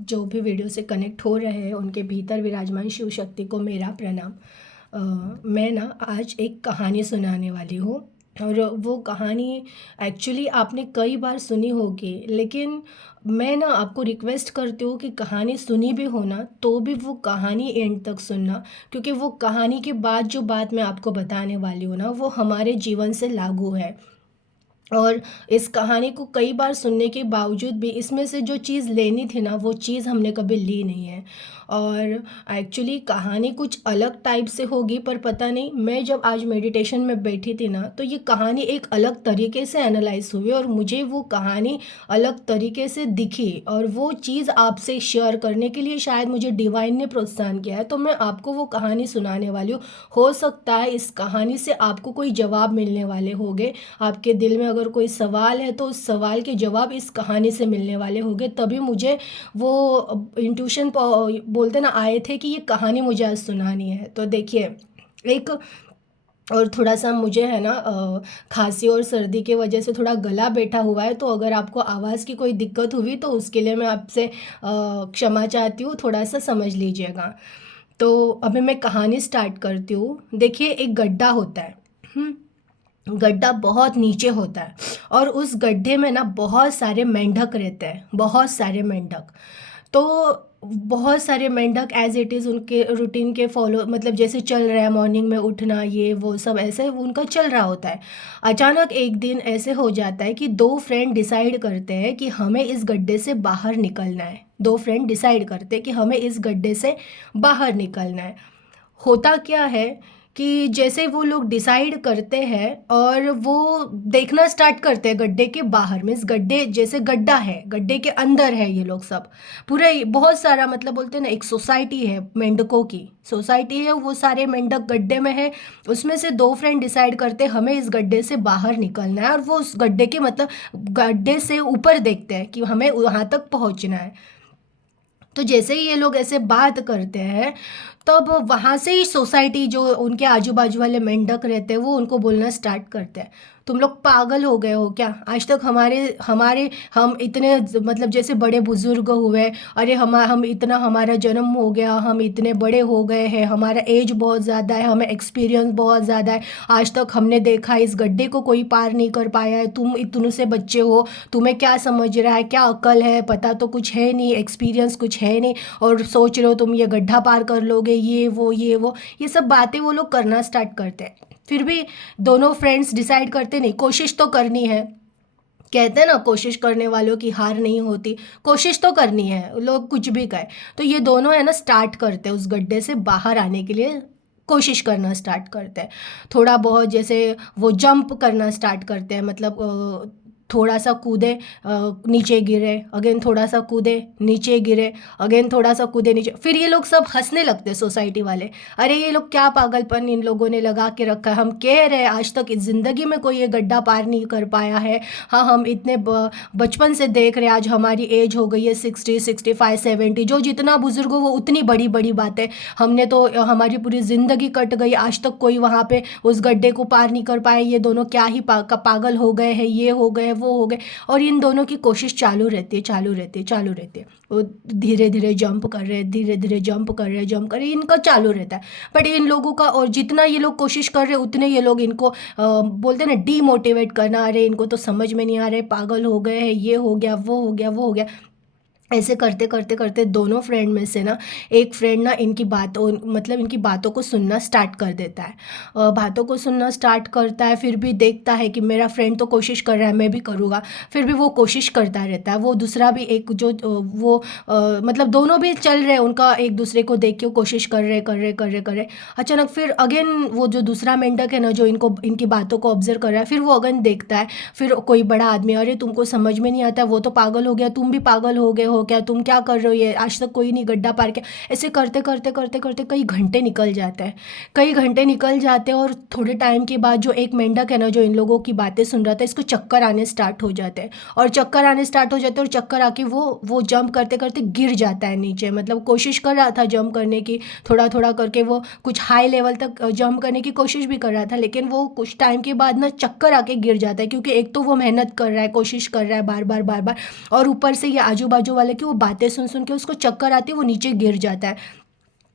जो भी वीडियो से कनेक्ट हो रहे हैं उनके भीतर विराजमान शिव शक्ति को मेरा प्रणाम। मैं ना आज एक कहानी सुनाने वाली हूँ। और वो कहानी एक्चुअली आपने कई बार सुनी होगी, लेकिन मैं ना आपको रिक्वेस्ट करती हूँ कि कहानी सुनी भी हो ना तो भी वो कहानी एंड तक सुनना, क्योंकि वो कहानी के बाद जो बात मैं आपको बताने वाली हूँ ना वो हमारे जीवन से लागू है। और इस कहानी को कई बार सुनने के बावजूद भी इसमें से जो चीज़ लेनी थी ना वो चीज़ हमने कभी ली नहीं है। और एक्चुअली कहानी कुछ अलग टाइप से होगी, पर पता नहीं, मैं जब आज मेडिटेशन में बैठी थी ना तो ये कहानी एक अलग तरीके से एनालाइज हुई और मुझे वो कहानी अलग तरीके से दिखी, और वो चीज़ आपसे शेयर करने के लिए शायद मुझे डिवाइन ने प्रोत्साहन किया है, तो मैं आपको वो कहानी सुनाने वाली हूँ। हो सकता है इस कहानी से आपको कोई जवाब मिलने वाले होंगे। आपके दिल में अगर कोई सवाल है तो उस सवाल के जवाब इस कहानी से मिलने वाले होंगे। तभी मुझे वो इंट्यूशन बोलते ना आए थे कि ये कहानी मुझे आज सुनानी है। तो देखिए, एक और थोड़ा सा मुझे है ना खांसी और सर्दी की वजह से थोड़ा गला बैठा हुआ है, तो अगर आपको आवाज़ की कोई दिक्कत हुई तो उसके लिए मैं आपसे क्षमा चाहती हूँ, थोड़ा सा समझ लीजिएगा। तो अभी मैं कहानी स्टार्ट करती हूँ। देखिए, एक गड्ढा होता है। गड्ढा बहुत नीचे होता है और उस गड्ढे में ना बहुत सारे मेंढक रहते हैं, बहुत सारे मेंढक। तो बहुत सारे मेंढक एज इट इज़ उनके रूटीन के फॉलो, मतलब जैसे चल रहा है, मॉर्निंग में उठना, ये वो सब ऐसे उनका चल रहा होता है। अचानक एक दिन ऐसे हो जाता है कि दो फ्रेंड डिसाइड करते हैं कि हमें इस गड्ढे से बाहर निकलना है। दो फ्रेंड डिसाइड करते हैं कि हमें इस गड्ढे से बाहर निकलना है। होता क्या है कि जैसे वो लोग डिसाइड करते हैं और वो देखना स्टार्ट करते हैं गड्ढे के बाहर, मीन्स गड्ढे जैसे गड्ढा है, गड्ढे के अंदर है ये लोग सब। पूरे बहुत सारा, मतलब बोलते हैं ना, एक सोसाइटी है, मेंढकों की सोसाइटी है, वो सारे मेंढक गड्ढे में है। उसमें से दो फ्रेंड डिसाइड करते हैं हमें इस गड्ढे से बाहर निकलना है, और वो उस गड्ढे के, मतलब गड्ढे से ऊपर देखते हैं कि हमें वहाँ तक पहुँचना है। तो जैसे ही ये लोग ऐसे बात करते हैं तब वहाँ से ही सोसाइटी, जो उनके आजू बाजू वाले मेंढक रहते हैं, वो उनको बोलना स्टार्ट करते हैं, तुम लोग पागल हो गए हो क्या? आज तक हमारे हमारे हम इतने, मतलब जैसे बड़े बुजुर्ग हुए, अरे हम इतना, हमारा जन्म हो गया, हम इतने बड़े हो गए हैं, हमारा एज बहुत ज़्यादा है, हमें एक्सपीरियंस बहुत ज़्यादा है, आज तक हमने देखा इस गड्ढे को कोई पार नहीं कर पाया है, तुम इतने से बच्चे हो, तुम्हें क्या समझ रहा है, क्या अक्ल है, पता तो कुछ है नहीं, एक्सपीरियंस कुछ है नहीं, और सोच रहे हो तुम ये गड्ढा पार कर लोगे, ये सब बातें वो लोग करना स्टार्ट करते हैं। फिर भी दोनों फ्रेंड्स डिसाइड करते नहीं, कोशिश तो करनी है। कहते हैं ना, कोशिश करने वालों की हार नहीं होती। कोशिश तो करनी है, लोग कुछ भी कहें। तो ये दोनों है ना स्टार्ट करते हैं उस गड्ढे से बाहर आने के लिए, कोशिश करना स्टार्ट करते हैं। थोड़ा बहुत जैसे वो जंप करना स्टार्ट करते हैं, मतलब थोड़ा सा कूदे, नीचे गिरे, अगेन थोड़ा सा कूदे, नीचे गिरे, अगेन थोड़ा सा कूदे, नीचे। फिर ये लोग सब हंसने लगते हैं, सोसाइटी वाले। अरे ये लोग क्या पागलपन इन लोगों ने लगा के रखा है, हम कह रहे हैं आज तक इस ज़िंदगी में कोई ये गड्ढा पार नहीं कर पाया है। हाँ, हम इतने बचपन से देख रहे हैं, आज हमारी एज हो गई है 60, 65, 70, जो जितना बुजुर्ग हो वो उतनी बड़ी बड़ी बात है। हमने तो, हमारी पूरी ज़िंदगी कट गई, आज तक कोई वहाँ पे उस गड्ढे को पार नहीं कर पाए, ये दोनों क्या ही पागल हो गए हैं, ये हो गए वो हो गए। और इन दोनों की कोशिश चालू रहती है, चालू रहती है, चालू रहती है। वो धीरे धीरे जंप कर रहे हैं, धीरे धीरे जंप कर रहे हैं, इनका चालू रहता है। बट इन लोगों का, और जितना ये लोग कोशिश कर रहे हैं उतने ये लोग इनको बोलते हैं ना, डीमोटिवेट करना, अरे इनको तो समझ में नहीं आ रहे, पागल हो गए हैं, ये हो गया वो हो गया वो हो गया। ऐसे करते करते करते दोनों फ्रेंड में से ना एक फ्रेंड ना इनकी बातों, मतलब इनकी बातों को सुनना स्टार्ट कर देता है। बातों को सुनना स्टार्ट करता है, फिर भी देखता है कि मेरा फ्रेंड तो कोशिश कर रहा है, मैं भी करूँगा। फिर भी वो कोशिश करता रहता है। वो दूसरा भी एक जो मतलब दोनों भी चल रहे हैं, उनका एक दूसरे को देख के वो कोशिश कर रहे। अचानक फिर अगेन वो जो दूसरा मेंढक है ना, जो इनको इनकी बातों को ऑब्जर्व कर रहा है, फिर वो अगेन देखता है। फिर कोई बड़ा आदमी, अरे तुमको समझ में नहीं आता, वो तो पागल हो गया, तुम भी पागल हो गए हो क्या, तुम क्या कर रहे हो, ये आज तक कोई नहीं गड्ढा पार किया। ऐसे करते करते करते करते कई घंटे निकल जाते हैं, कई घंटे निकल जाते हैं। और थोड़े टाइम के बाद जो एक मेंढक है ना, जो इन लोगों की बातें सुन रहा था, इसको चक्कर आने स्टार्ट हो जाते हैं, और चक्कर आने स्टार्ट हो जाते हैं, और चक्कर आके वो जंप करते करते गिर जाता है नीचे। मतलब कोशिश कर रहा था जंप करने की, थोड़ा थोड़ा करके वो कुछ हाई लेवल तक जंप करने की कोशिश भी कर रहा था, लेकिन वो कुछ टाइम के बाद ना चक्कर आके गिर जाता है, क्योंकि एक तो वो मेहनत कर रहा है, कोशिश कर रहा है बार बार बार बार, और ऊपर से ये आजू बाजू वाले वाले की वो बातें सुन सुन के उसको चक्कर आती है, वो नीचे गिर जाता है।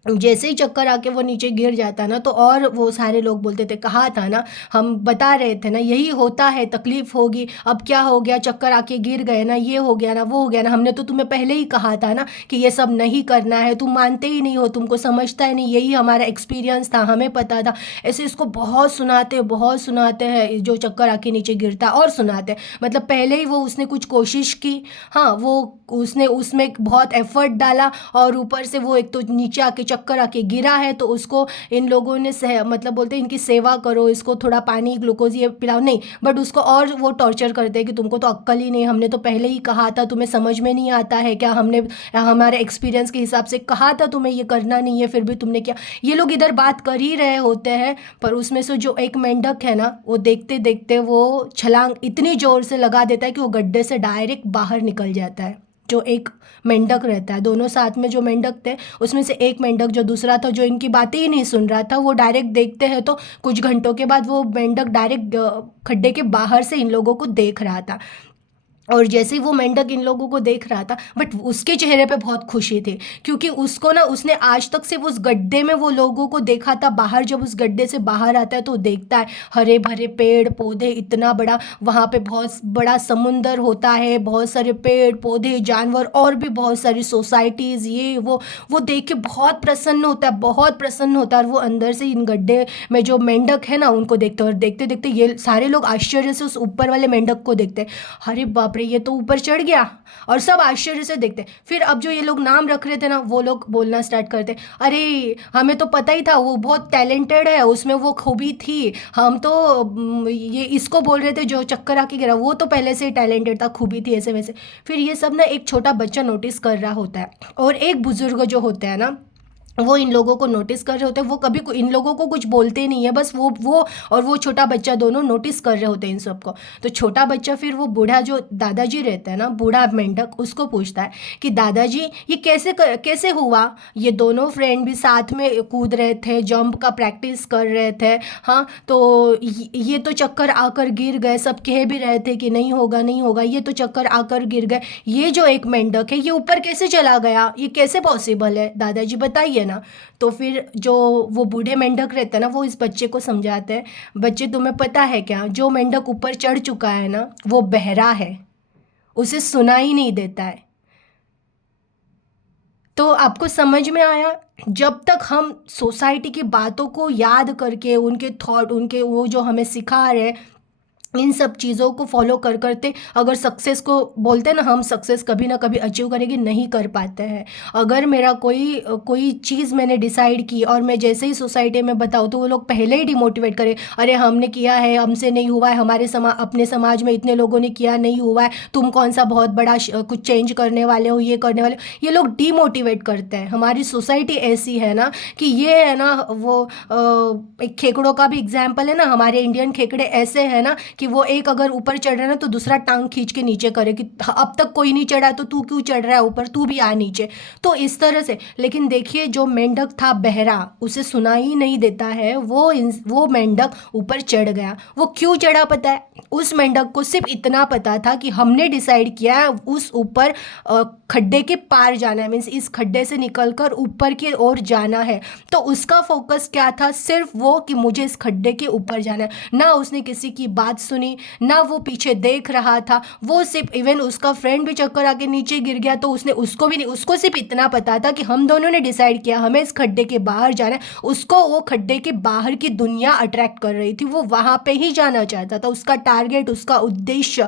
जैसे ही चक्कर आके वो नीचे गिर जाता ना, तो और वो सारे लोग बोलते थे, कहा था ना, हम बता रहे थे ना, यही होता है, तकलीफ होगी, अब क्या हो गया, चक्कर आके गिर गए ना, ये हो गया ना, वो हो गया ना, हमने तो तुम्हें पहले ही कहा था ना कि ये सब नहीं करना है, तुम मानते ही नहीं हो, तुमको समझता ही नहीं, यही हमारा एक्सपीरियंस था, हमें पता था। ऐसे इसको बहुत सुनाते हैं जो चक्कर आके नीचे गिरता, और सुनाते हैं, मतलब पहले ही वो उसने कुछ कोशिश की, हाँ, वो उसने उसमें बहुत एफर्ट डाला, और ऊपर से वो एक तो नीचे आके चक्कर आके गिरा है, तो उसको इन लोगों ने मतलब बोलते हैं इनकी सेवा करो, इसको थोड़ा पानी ग्लूकोज ये पिलाओ, नहीं, बट उसको और वो टॉर्चर करते हैं कि तुमको तो अक्ल ही नहीं, हमने तो पहले ही कहा था, तुम्हें समझ में नहीं आता है क्या, हमने हमारे एक्सपीरियंस के हिसाब से कहा था तुम्हें ये करना नहीं है, फिर भी तुमने क्या। ये लोग इधर बात कर ही रहे होते हैं, पर उसमें से जो एक मेंढक है ना, वो देखते देखते वो छलांग इतनी जोर से लगा देता है कि वो गड्ढे से डायरेक्ट बाहर निकल जाता है। जो एक मेंढक रहता है, दोनों साथ में जो मेंढक थे, उसमें से एक मेंढक जो दूसरा था, जो इनकी बातें ही नहीं सुन रहा था, वो डायरेक्ट देखते हैं तो कुछ घंटों के बाद वो मेंढक डायरेक्ट खड्डे के बाहर से इन लोगों को देख रहा था। और जैसे ही वो मेंढक इन लोगों को देख रहा था, बट उसके चेहरे पे बहुत खुशी थी, क्योंकि उसको ना, उसने आज तक सिर्फ उस गड्ढे में वो लोगों को देखा था, बाहर जब उस गड्ढे से बाहर आता है तो देखता है हरे भरे पेड़ पौधे, इतना बड़ा वहाँ पे बहुत बड़ा समुंदर होता है, बहुत सारे पेड़ पौधे जानवर, और भी बहुत सारी सोसाइटीज़, ये वो देख के बहुत प्रसन्न होता है, बहुत प्रसन्न होता है, और वो अंदर से इन गड्ढे में जो मेंढक है ना उनको देखते हैं, और देखते देखते ये सारे लोग आश्चर्य से उस ऊपर वाले मेंढक को देखते हैं, अरे बाप रे, ये तो ऊपर चढ़ गया, और सब आश्चर्य से देखते। फिर अब जो ये लोग नाम रख रहे थे ना, वो लोग बोलना स्टार्ट करते, अरे हमें तो पता ही था वो बहुत टैलेंटेड है, उसमें वो खूबी थी, हम तो ये इसको बोल रहे थे जो चक्कर आके गिरा, वो तो पहले से ही टैलेंटेड था, खूबी थी, ऐसे वैसे। फिर ये सब ना एक छोटा बच्चा नोटिस कर रहा होता है, और एक बुजुर्ग जो होते हैं ना, वो इन लोगों को नोटिस कर रहे होते हैं, वो कभी इन लोगों को कुछ बोलते नहीं है, बस वो और वो छोटा बच्चा दोनों नोटिस कर रहे होते हैं इन सबको। तो छोटा बच्चा फिर वो बूढ़ा जो दादाजी रहता है ना, बूढ़ा मेंढक, उसको पूछता है कि दादाजी ये कैसे हुआ, ये दोनों फ्रेंड भी साथ में कूद रहे थे, जंप का प्रैक्टिस कर रहे थे, हाँ, तो ये तो चक्कर आकर गिर गए, सब कह भी रहे थे कि नहीं होगा नहीं होगा, ये तो चक्कर आकर गिर गए, ये जो एक मेंढक है ये ऊपर कैसे चला गया, ये कैसे पॉसिबल है, दादाजी बताइए ना। तो फिर जो वो बूढ़े मेंढक रहते हैं ना, वो इस बच्चे को समझाते हैं, बच्चे तुम्हें पता है क्या, जो मेंढक ऊपर चढ़ चुका है ना, वो बहरा है, उसे सुनाई नहीं देता है। तो आपको समझ में आया, जब तक हम सोसाइटी की बातों को याद करके, उनके थॉट, उनके वो जो हमें सिखा रहे हैं, इन सब चीज़ों को फॉलो करते अगर सक्सेस को बोलते हैं ना, हम सक्सेस कभी ना कभी अचीव करेंगे, नहीं कर पाते हैं। अगर मेरा कोई चीज़ मैंने डिसाइड की, और मैं जैसे ही सोसाइटी में बताऊँ तो वो लोग पहले ही डिमोटिवेट करें, अरे हमने किया है, हमसे नहीं हुआ है, हमारे अपने समाज में इतने लोगों ने किया, नहीं हुआ है, तुम कौन सा बहुत बड़ा कुछ चेंज करने वाले हो, ये करने वाले हो, ये लोग डिमोटिवेट करते हैं। हमारी सोसाइटी ऐसी है ना कि ये है ना, वो एक खेकड़ों का भी एग्जाम्पल है ना, हमारे इंडियन खेकड़े ऐसे हैं ना कि वो एक अगर ऊपर चढ़ रहा है ना, तो दूसरा टांग खींच के नीचे करे कि अब तक कोई नहीं चढ़ा, तो तू क्यों चढ़ रहा है ऊपर, तू भी आ नीचे। तो इस तरह से, लेकिन देखिए जो मेंढक था बहरा, उसे सुनाई नहीं देता है, वो मेंढक ऊपर चढ़ गया। वो क्यों चढ़ा पता है, उस मेंढक को सिर्फ इतना पता था कि हमने डिसाइड किया है उस ऊपर खड्डे के पार जाना है, मीन्स इस खड्डे से निकलकर ऊपर की ओर जाना है। तो उसका फोकस क्या था, सिर्फ वो कि मुझे इस खड्डे के ऊपर जाना है। ना उसने किसी की बात सुनी, ना वो पीछे देख रहा था, वो सिर्फ, इवन उसका फ्रेंड भी चक्कर आके नीचे गिर गया तो उसने उसको भी नहीं, उसको सिर्फ इतना पता था कि हम दोनों ने डिसाइड किया हमें इस खड्डे के बाहर जाना है। उसको वो खड्डे के बाहर की दुनिया अट्रैक्ट कर रही थी, वो वहाँ पे ही जाना चाहता था। उसका टारगेट, उसका उद्देश्य,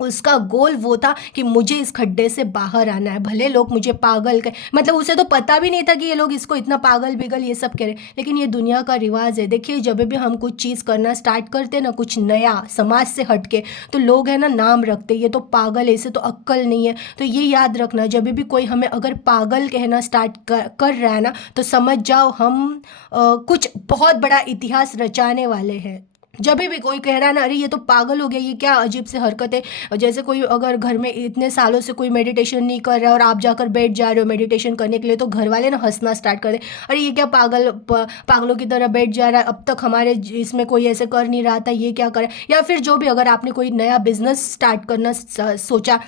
उसका गोल वो था कि मुझे इस खड्डे से बाहर आना है, भले लोग मुझे पागल कहें, मतलब उसे तो पता भी नहीं था कि ये लोग इसको इतना पागल बिगल ये सब कह रहे, लेकिन ये दुनिया का रिवाज है। देखिए जब भी हम कुछ चीज़ करना स्टार्ट करते हैं ना, कुछ नया समाज से हटके, तो लोग है ना नाम रखते, ये तो पागल है, इसे तो अक्ल नहीं है। तो ये याद रखना, जब भी कोई हमें अगर पागल कहना स्टार्ट कर रहा है ना, तो समझ जाओ हम कुछ बहुत बड़ा इतिहास रचाने वाले हैं। जब भी कोई कह रहा है ना, अरे ये तो पागल हो गया, ये क्या अजीब से हरकत है, जैसे कोई अगर घर में इतने सालों से कोई मेडिटेशन नहीं कर रहा है और आप जाकर बैठ जा रहे हो मेडिटेशन करने के लिए, तो घर वाले ना हंसना स्टार्ट कर दे, अरे ये क्या पागलों की तरह बैठ जा रहा है, अब तक हमारे इसमें कोई ऐसे कर नहीं रहा था, ये क्या करे। या फिर जो भी, अगर आपने कोई नया बिजनेस स्टार्ट करना सोचा,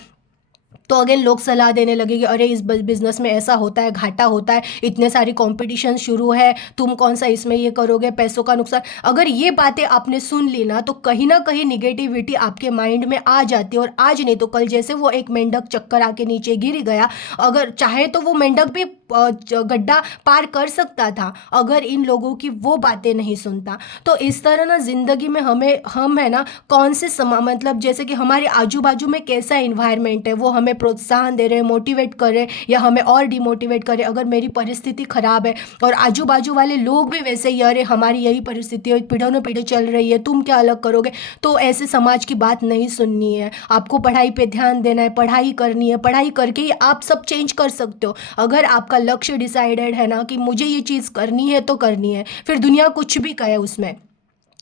तो अगेन लोग सलाह देने लगे कि अरे इस बिज़नेस में ऐसा होता है, घाटा होता है, इतने सारी कंपटीशन शुरू है, तुम कौन सा इसमें ये करोगे, पैसों का नुकसान। अगर ये बातें आपने सुन ली ना, तो कहीं ना कहीं निगेटिविटी आपके माइंड में आ जाती है, और आज नहीं तो कल जैसे वो एक मेंढक चक्कर आके नीचे गिर गया, अगर चाहे तो वो मेंढक भी गड्ढा पार कर सकता था अगर इन लोगों की वो बातें नहीं सुनता। तो इस तरह ना ज़िंदगी में हम है ना कौन से मतलब जैसे कि हमारे आजू बाजू में कैसा इन्वायरमेंट है, वो हमें प्रोत्साहन दे रहे हैं, मोटिवेट कर रहे हैं, या हमें और डिमोटिवेट कर रहे हैं। अगर मेरी परिस्थिति खराब है और आजू बाजू वाले लोग भी वैसे ही, अरे हमारी यही परिस्थिति है, पीढ़ों न पीढ़ी चल रही है, तुम क्या अलग करोगे, तो ऐसे समाज की बात नहीं सुननी है। आपको पढ़ाई पे ध्यान देना है, पढ़ाई करनी है, पढ़ाई करके ही आप सब चेंज कर सकते हो। अगर आपका लक्ष्य डिसाइडेड है ना कि मुझे ये चीज़ करनी है तो करनी है, फिर दुनिया कुछ भी कहे उसमें।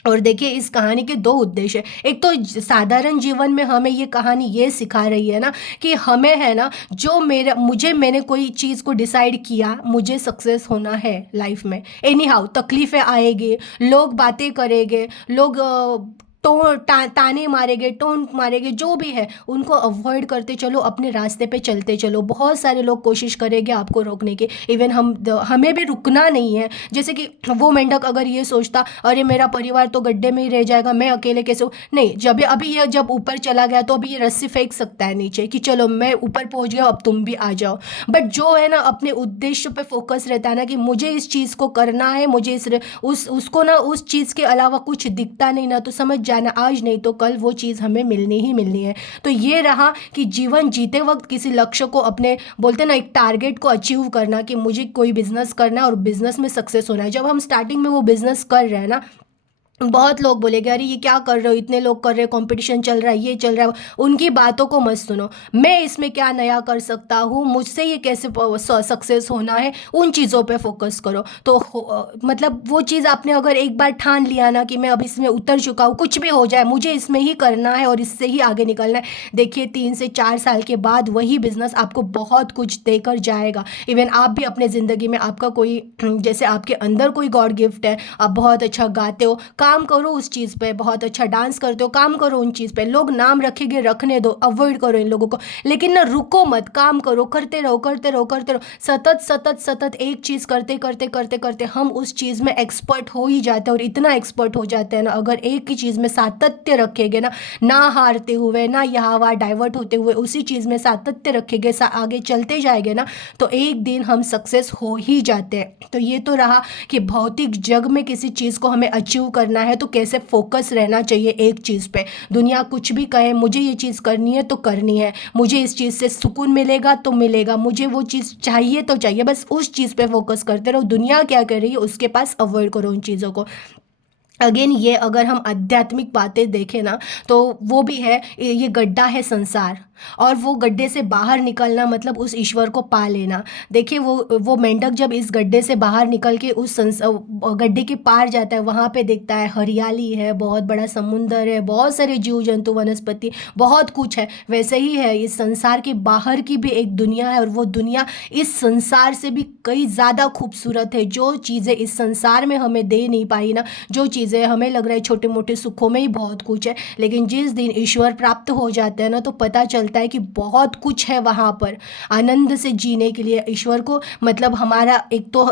और देखिए इस कहानी के दो उद्देश्य हैं। एक तो साधारण जीवन में हमें ये कहानी ये सिखा रही है ना कि हमें है ना, जो मैंने कोई चीज़ को डिसाइड किया, मुझे सक्सेस होना है लाइफ में, एनी हाउ तकलीफ़ें आएगी, लोग बातें करेंगे, लोग ताने मारेंगे, टोन मारेंगे, जो भी है उनको अवॉइड करते चलो, अपने रास्ते पे चलते चलो। बहुत सारे लोग कोशिश करेंगे आपको रोकने की, इवन हमें भी रुकना नहीं है। जैसे कि वो मेंढक अगर ये सोचता अरे मेरा परिवार तो गड्ढे में ही रह जाएगा, मैं अकेले कैसे नहीं, जब ऊपर चला गया तो अभी ये रस्सी फेंक सकता है नीचे कि चलो मैं ऊपर पहुंच गया, अब तुम भी आ जाओ। बट जो है ना अपने उद्देश्य पे फोकस रहता है ना कि मुझे इस चीज़ को करना है, मुझे उसको ना उस चीज़ के अलावा कुछ दिखता नहीं ना, तो समझ जाना आज नहीं तो कल वो चीज़ हमें मिलनी ही मिलनी है। तो ये रहा कि जीवन जीते वक्त किसी लक्ष्य को, अपने बोलते ना एक टारगेट को अचीव करना, कि मुझे कोई बिजनेस करना है और बिजनेस में सक्सेस होना है। जब हम स्टार्टिंग में वो बिजनेस कर रहे हैं ना, बहुत लोग बोलेंगे अरे ये क्या कर रहे हो, इतने लोग कर रहे हैं, कंपटीशन चल रहा है, ये चल रहा है, उनकी बातों को मत सुनो। मैं इसमें क्या नया कर सकता हूँ, मुझसे ये कैसे सक्सेस होना है, उन चीज़ों पे फोकस करो। तो मतलब वो चीज़ आपने अगर एक बार ठान लिया ना कि मैं अब इसमें उतर चुका हूँ, कुछ भी हो जाए मुझे इसमें ही करना है और इससे ही आगे निकलना है, देखिए 3 से 4 साल के बाद वही बिजनेस आपको बहुत कुछ देकर जाएगा। इवन आप भी अपने ज़िंदगी में आपका कोई जैसे आपके अंदर कोई गॉड गिफ्ट है, आप बहुत अच्छा गाते हो, काम करो उस चीज़ पे, बहुत अच्छा डांस करते हो, काम करो उन चीज़ पे। लोग नाम रखेंगे, रखने दो, अवॉइड करो इन लोगों को, लेकिन ना रुको मत, काम करो, करते रहो करते रहो करते रहो, सतत सतत सतत एक चीज़ करते करते करते करते हम उस चीज़ में एक्सपर्ट हो ही जाते हैं। और इतना एक्सपर्ट हो जाते हैं ना, अगर एक ही चीज़ में सातत्य रखेंगे ना हारते हुए, ना यहाँ वहाँ डाइवर्ट होते हुए, उसी चीज़ में सातत्य रखेंगे, आगे चलते जाएंगे ना, तो एक दिन हम सक्सेस हो ही जाते हैं। तो ये तो रहा कि भौतिक जग में किसी चीज़ को हमें अचीव करना है तो कैसे फोकस रहना चाहिए एक चीज़ पे। दुनिया कुछ भी कहे, मुझे ये चीज़ करनी है तो करनी है, मुझे इस चीज़ से सुकून मिलेगा तो मिलेगा, मुझे वो चीज़ चाहिए तो चाहिए, बस उस चीज़ पे फोकस करते रहो। दुनिया क्या कर रही है उसके पास अवॉइड करो उन चीज़ों को। अगेन ये अगर हम आध्यात्मिक बातें देखें ना, तो वो भी है, ये गड्ढा है संसार, और वो गड्ढे से बाहर निकलना मतलब उस ईश्वर को पा लेना। देखिए वो मेंढक जब इस गड्ढे से बाहर निकल के उस गड्ढे के पार जाता है, वहाँ पे देखता है हरियाली है, बहुत बड़ा समुंदर है, बहुत सारे जीव जंतु वनस्पति, बहुत कुछ है। वैसे ही है इस संसार के बाहर की भी एक दुनिया है, और वो दुनिया इस संसार से भी कई ज़्यादा खूबसूरत है। जो चीज़ें इस संसार में हमें दे नहीं पाई ना, जो चीज़ें हमें लग रहा है छोटे मोटे सुखों में ही बहुत कुछ है, लेकिन जिस दिन ईश्वर प्राप्त हो जाते हैं ना, तो पता चलता है कि बहुत कुछ है वहाँ पर आनंद से जीने के लिए। ईश्वर को मतलब हमारा एक तो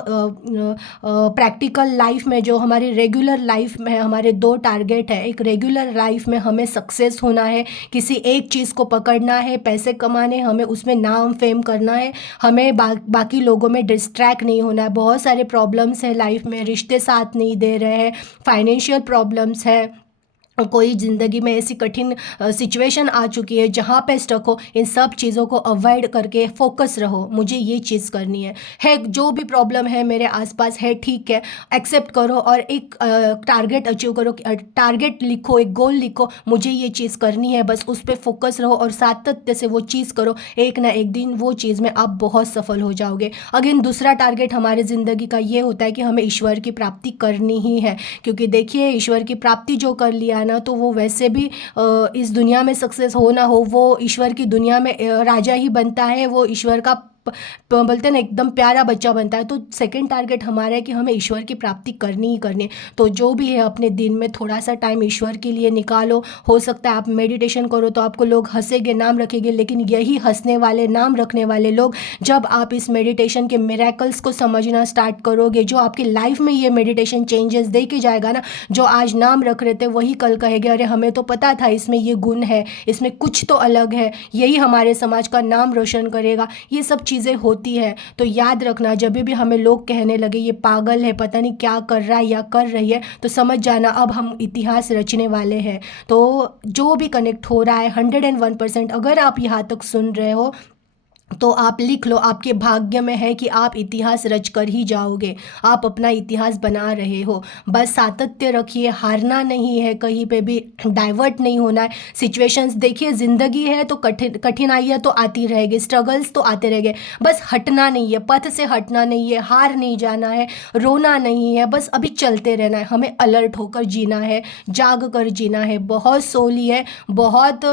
प्रैक्टिकल लाइफ में, जो हमारी रेगुलर लाइफ में हमारे दो टारगेट है। एक रेगुलर लाइफ में हमें सक्सेस होना है, किसी एक चीज़ को पकड़ना है, पैसे कमाने, हमें उसमें नाम फेम करना है, हमें बाकी लोगों में डिस्ट्रैक्ट नहीं होना है। बहुत सारे प्रॉब्लम्स है लाइफ में, रिश्ते साथ नहीं दे रहे हैं, फाइनेंशियल प्रॉब्लम्स है, कोई ज़िंदगी में ऐसी कठिन सिचुएशन आ चुकी है जहाँ पे स्टक हो, इन सब चीज़ों को अवॉइड करके फोकस रहो, मुझे ये चीज़ करनी है जो भी प्रॉब्लम है मेरे आसपास है, ठीक है, एक्सेप्ट करो और एक टारगेट अचीव करो, टारगेट लिखो, एक गोल लिखो, मुझे ये चीज़ करनी है, बस उस पर फोकस रहो और सातत्य से वो चीज़ करो। एक ना एक दिन वो चीज़ में आप बहुत सफल हो जाओगे। अगेन दूसरा टारगेट हमारे ज़िंदगी का ये होता है कि हमें ईश्वर की प्राप्ति करनी ही है, क्योंकि देखिए ईश्वर की प्राप्ति जो कर लिया ना, तो वो वैसे भी इस दुनिया में सक्सेस हो ना हो, वो ईश्वर की दुनिया में राजा ही बनता है, वो ईश्वर का बोलते हैं ना एकदम प्यारा बच्चा बनता है। तो सेकंड टारगेट हमारा है कि हमें ईश्वर की प्राप्ति करनी ही करनी है। तो जो भी है अपने दिन में थोड़ा सा टाइम ईश्वर के लिए निकालो। हो सकता है आप मेडिटेशन करो तो आपको लोग हंसेंगे, नाम रखेंगे, लेकिन यही हंसने वाले, नाम रखने वाले लोग जब आप इस मेडिटेशन के मिरेकल्स को समझना स्टार्ट करोगे, जो आपकी लाइफ में ये मेडिटेशन चेंजेस दे के जाएगा ना, जो आज नाम रख रहे थे वही कल कहेंगे अरे हमें तो पता था इसमें ये गुण है, इसमें कुछ तो अलग है, यही हमारे समाज का नाम रोशन करेगा। ये सब चीज़ें होती है। तो याद रखना, जब भी हमें लोग कहने लगे ये पागल है, पता नहीं क्या कर रहा है या कर रही है, तो समझ जाना अब हम इतिहास रचने वाले हैं। तो जो भी कनेक्ट हो रहा है 101%, अगर आप यहाँ तक सुन रहे हो तो आप लिख लो, आपके भाग्य में है कि आप इतिहास रच कर ही जाओगे। आप अपना इतिहास बना रहे हो। बस सातत्य रखिए, हारना नहीं है, कहीं पे भी डाइवर्ट नहीं होना है। सिचुएशंस देखिए, ज़िंदगी है तो कठिनाइयाँ तो आती रहेगी, स्ट्रगल्स तो आते रहेंगे। बस हटना नहीं है, पथ से हटना नहीं है, हार नहीं जाना है, रोना नहीं है, बस अभी चलते रहना है। हमें अलर्ट होकर जीना है, जाग कर जीना है। बहुत सो लिए, बहुत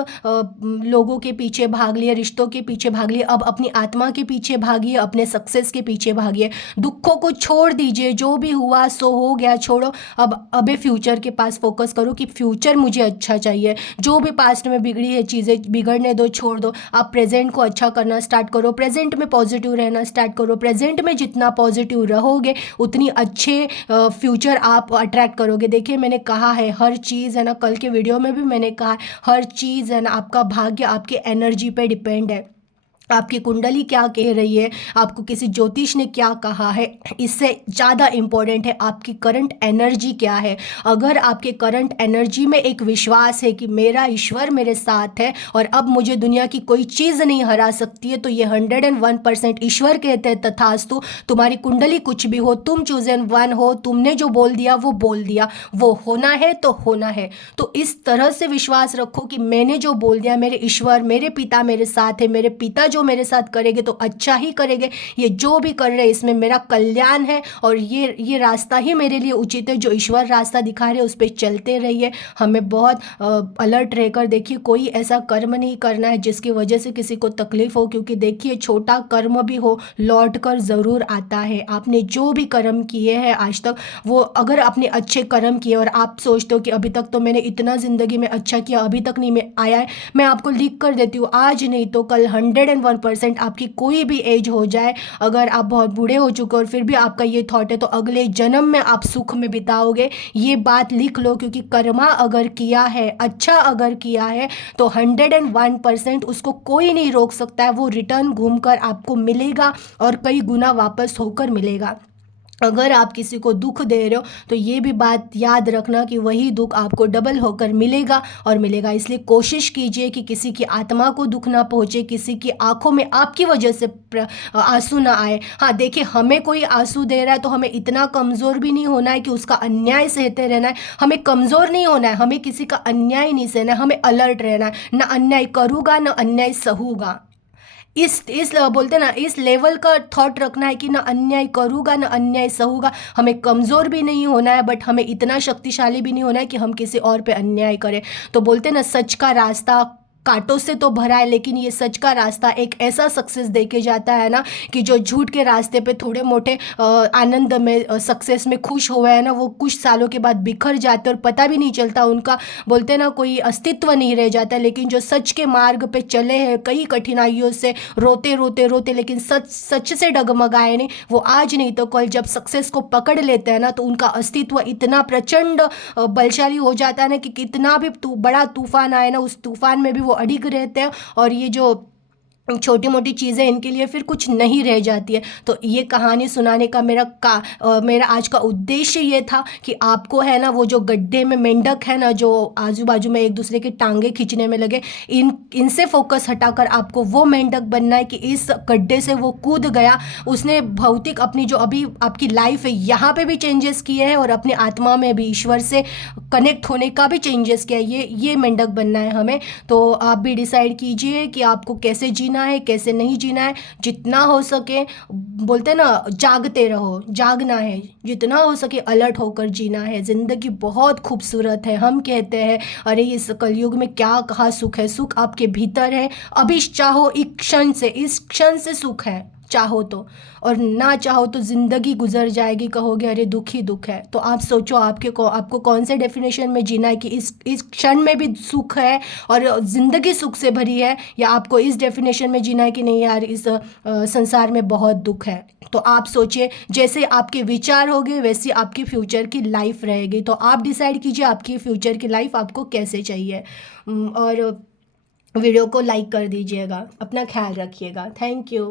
लोगों के पीछे भाग लिए, रिश्तों के पीछे भाग लिए, अब अपनी आत्मा के पीछे भागिए, अपने सक्सेस के पीछे भागिए। दुखों को छोड़ दीजिए, जो भी हुआ सो हो गया, छोड़ो। अब फ्यूचर के पास फोकस करो कि फ्यूचर मुझे अच्छा चाहिए। जो भी पास्ट में बिगड़ी है चीज़ें, बिगड़ने दो, छोड़ दो। आप प्रेजेंट को अच्छा करना स्टार्ट करो, प्रेजेंट में पॉजिटिव रहना स्टार्ट करो। प्रेजेंट में जितना पॉजिटिव रहोगे उतनी अच्छे फ्यूचर आप अट्रैक्ट करोगे। देखिए मैंने कहा है हर चीज़ है ना, कल के वीडियो में भी मैंने कहा है, हर चीज़ है ना, आपका भाग्य आपके एनर्जी पे डिपेंड है। आपकी कुंडली क्या कह रही है, आपको किसी ज्योतिष ने क्या कहा है, इससे ज़्यादा इम्पोर्टेंट है आपकी करंट एनर्जी क्या है। अगर आपके करंट एनर्जी में एक विश्वास है कि मेरा ईश्वर मेरे साथ है और अब मुझे दुनिया की कोई चीज़ नहीं हरा सकती है, तो ये 101% ईश्वर कहते हैं तथास्तु। तुम्हारी कुंडली कुछ भी हो, तुम चूजन वन हो, तुमने जो बोल दिया वो बोल दिया, वो होना है तो होना है। तो इस तरह से विश्वास रखो कि मैंने जो बोल दिया, मेरे ईश्वर, मेरे पिता मेरे साथ है, मेरे पिता जो मेरे साथ करेंगे तो अच्छा ही करेंगे। ये जो भी कर रहे हैं इसमें मेरा कल्याण है और ये रास्ता ही मेरे लिए उचित है। जो ईश्वर रास्ता दिखा रहे हैं उस पर चलते रहिए। हमें बहुत अलर्ट रहकर, देखिए कोई ऐसा कर्म नहीं करना है जिसकी वजह से किसी को तकलीफ हो, क्योंकि देखिए छोटा कर्म भी हो लौट कर ज़रूर आता है। आपने जो भी कर्म किए हैं आज तक, वो अगर आपने अच्छे कर्म किए और आप सोचते हो कि अभी तक तो मैंने इतना ज़िंदगी में अच्छा किया, अभी तक नहीं मैं आया है, मैं आपको लिख कर देती हूँ, आज नहीं तो कल 101% आपकी कोई भी एज हो जाए, अगर आप बहुत बूढ़े हो चुके हो और फिर भी आपका ये थॉट है, तो अगले जन्म में आप सुख में बिताओगे। ये बात लिख लो, क्योंकि कर्मा अगर किया है, अच्छा अगर किया है, तो 101% उसको कोई नहीं रोक सकता है। वो रिटर्न घूमकर आपको मिलेगा और कई गुना वापस होकर मिलेगा। अगर आप किसी को दुख दे रहे हो तो ये भी बात याद रखना कि वही दुख आपको डबल होकर मिलेगा और मिलेगा। इसलिए कोशिश कीजिए कि किसी की आत्मा को दुख ना पहुँचे, किसी की आंखों में आपकी वजह से आंसू ना आए। हाँ देखिए, हमें कोई आंसू दे रहा है तो हमें इतना कमज़ोर भी नहीं होना है कि उसका अन्याय सहते रहना है। हमें कमज़ोर नहीं होना है, हमें किसी का अन्याय नहीं सहना है, हमें अलर्ट रहना है। ना अन्याय करूँगा ना अन्याय सहूँगा। इस बोलते ना, इस लेवल का थॉट रखना है कि ना अन्याय करूँगा ना अन्याय सहूँगा। हमें कमज़ोर भी नहीं होना है, बट हमें इतना शक्तिशाली भी नहीं होना है कि हम किसी और पे अन्याय करें। तो बोलते ना, सच का रास्ता कांटों से तो भरा है, लेकिन ये सच का रास्ता एक ऐसा सक्सेस दे के जाता है ना, कि जो झूठ के रास्ते पे थोड़े मोटे आनंद में, सक्सेस में खुश हुए हैं ना, वो कुछ सालों के बाद बिखर जाते और पता भी नहीं चलता, उनका बोलते ना कोई अस्तित्व नहीं रह जाता। लेकिन जो सच के मार्ग पे चले हैं, कई कठिनाइयों से रोते रोते रोते, लेकिन सच से डगमगाए नहीं, वो आज नहीं तो कल जब सक्सेस को पकड़ लेते हैं ना, तो उनका अस्तित्व इतना प्रचंड बलशाली हो जाता है ना, कि कितना भी बड़ा तूफान आए ना, उस तूफान में भी वो अडिग रहते हैं और ये जो छोटी मोटी चीज़ें इनके लिए फिर कुछ नहीं रह जाती है। तो ये कहानी सुनाने का मेरा आज का उद्देश्य ये था कि आपको है ना, वो जो गड्ढे में मेंढक है ना, जो आजू बाजू में एक दूसरे की टांगे खींचने में लगे, इनसे फोकस हटाकर आपको वो मेंढक बनना है कि इस गड्ढे से वो कूद गया, उसने भौतिक अपनी जो अभी आपकी लाइफ है यहाँ पे भी चेंजेस किए हैं और अपने आत्मा में भी ईश्वर से कनेक्ट होने का भी चेंजेस किया है। ये मेंढक बनना है हमें। तो आप भी डिसाइड कीजिए कि आपको कैसे जीना है, कैसे नहीं जीना है। जितना हो सके, बोलते हैं ना, जागते रहो, जागना है, जितना हो सके अलर्ट होकर जीना है। ज़िंदगी बहुत खूबसूरत है। हम कहते हैं अरे इस कलयुग में क्या कहाँ सुख है, सुख आपके भीतर है। अभी चाहो इस क्षण से सुख है। चाहो तो, और ना चाहो तो ज़िंदगी गुजर जाएगी, कहोगे अरे दुख ही दुख है। तो आप सोचो आपको कौन से डेफिनेशन में जीना है, कि इस क्षण में भी सुख है और ज़िंदगी सुख से भरी है, या आपको इस डेफिनेशन में जीना है कि नहीं यार इस संसार में बहुत दुख है। तो आप सोचिए, जैसे आपके विचार होंगे वैसी आपकी फ्यूचर की लाइफ रहेगी। तो आप डिसाइड कीजिए आपकी फ्यूचर की लाइफ आपको कैसे चाहिए। और वीडियो को लाइक कर दीजिएगा, अपना ख्याल रखिएगा। Thank you.